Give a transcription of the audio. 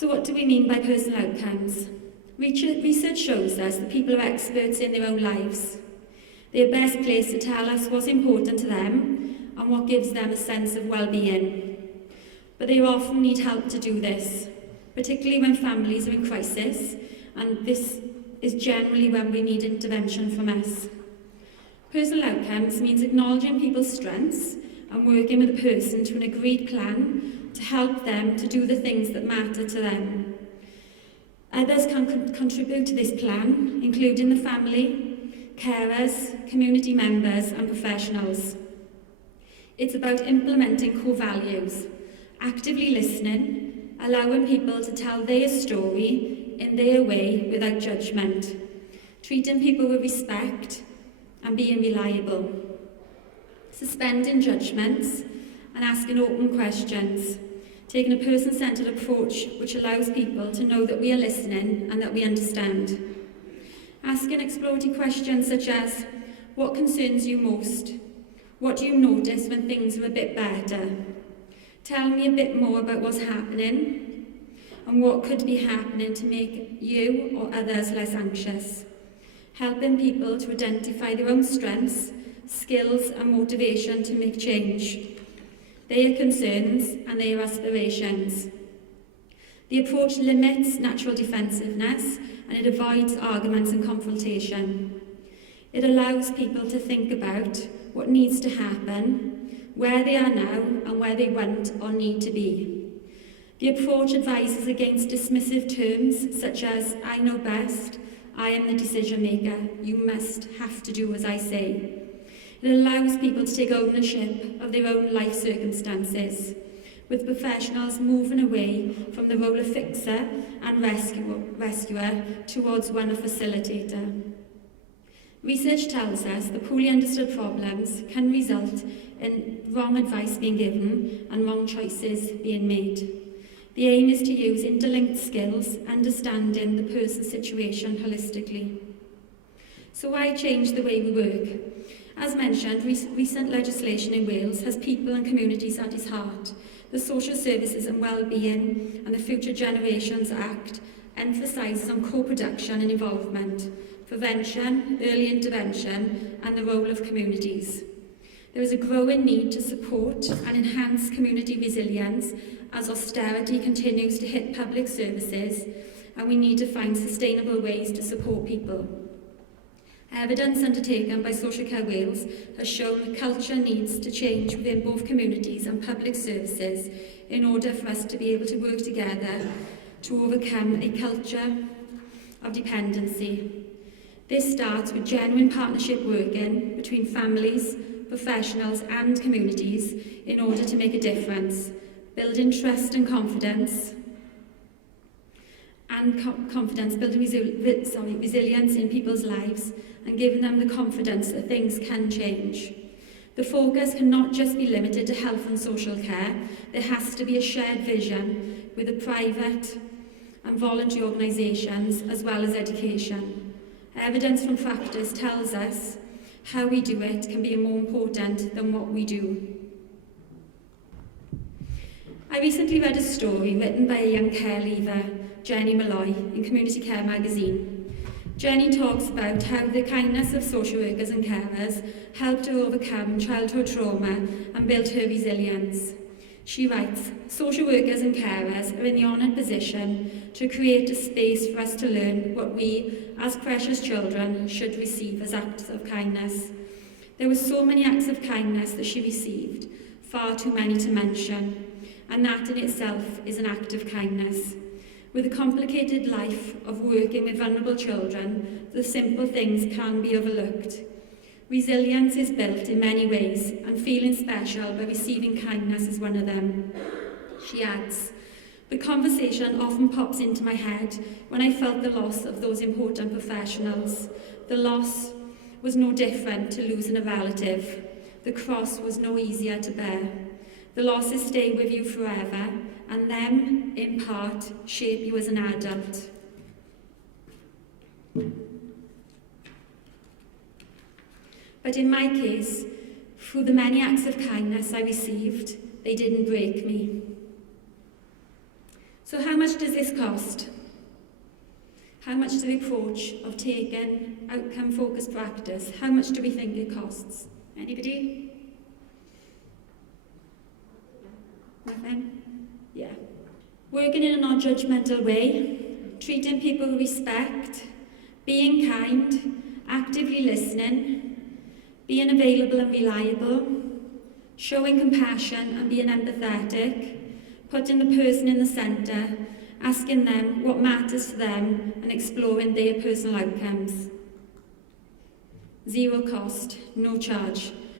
So what do we mean by personal outcomes? Research shows us that people are experts in their own lives. They're best placed to tell us what's important to them and what gives them a sense of well-being. But they often need help to do this, particularly when families are in crisis, and this is generally when we need intervention from us. Personal outcomes means acknowledging people's strengths and working with a person to an agreed plan to help them to do the things that matter to them. Others can contribute to this plan, including the family, carers, community members and professionals. It's about implementing core values, actively listening, allowing people to tell their story in their way without judgment, treating people with respect and being reliable, suspending judgments and asking open questions, taking a person-centred approach which allows people to know that we are listening and that we understand. Asking exploratory questions such as, what concerns you most? What do you notice when things are a bit better? Tell me a bit more about what's happening and what could be happening to make you or others less anxious. Helping people to identify their own strengths, skills and motivation to make change, their concerns and their aspirations. The approach limits natural defensiveness and it avoids arguments and confrontation. It allows people to think about what needs to happen, where they are now and where they want or need to be. The approach advises against dismissive terms such as, I know best, I am the decision maker, you must have to do as I say. It allows people to take ownership of their own life circumstances, with professionals moving away from the role of fixer and rescuer towards one of facilitator. Research tells us that poorly understood problems can result in wrong advice being given and wrong choices being made. The aim is to use interlinked skills, understanding the person's situation holistically. So why change the way we work? As mentioned, recent legislation in Wales has people and communities at its heart. The Social Services and Wellbeing and the Future Generations Act emphasises on co-production and involvement, prevention, early intervention and the role of communities. There is a growing need to support and enhance community resilience as austerity continues to hit public services, and we need to find sustainable ways to support people. Evidence undertaken by Social Care Wales has shown that culture needs to change within both communities and public services in order for us to be able to work together to overcome a culture of dependency. This starts with genuine partnership working between families, professionals and communities in order to make a difference, building trust and confidence, building resilience in people's lives and giving them the confidence that things can change. The focus cannot just be limited to health and social care. There has to be a shared vision with the private and voluntary organisations as well as education. Evidence from practice tells us how we do it can be more important than what we do. I recently read a story written by a young care leaver, Jenny Malloy, in Community Care magazine. Jenny talks about how the kindness of social workers and carers helped her overcome childhood trauma and build her resilience. She writes, social workers and carers are in the honoured position to create a space for us to learn what we, as precious children, should receive as acts of kindness. There were so many acts of kindness that she received, far too many to mention, and that in itself is an act of kindness. With a complicated life of working with vulnerable children, the simple things can be overlooked. Resilience is built in many ways, and feeling special by receiving kindness is one of them. She adds, the conversation often pops into my head when I felt the loss of those important professionals. The loss was no different to losing a relative. The cross was no easier to bear. The losses stay with you forever, and them, in part, shape you as an adult. But in my case, through the many acts of kindness I received, they didn't break me. So how much does this cost? How much does the approach of taking outcome-focused practice, how much do we think it costs? Anybody? Nothing? Yeah. Working in a non-judgmental way, treating people with respect, being kind, actively listening, being available and reliable, showing compassion and being empathetic, putting the person in the centre, asking them what matters to them and exploring their personal outcomes. Zero cost, no charge.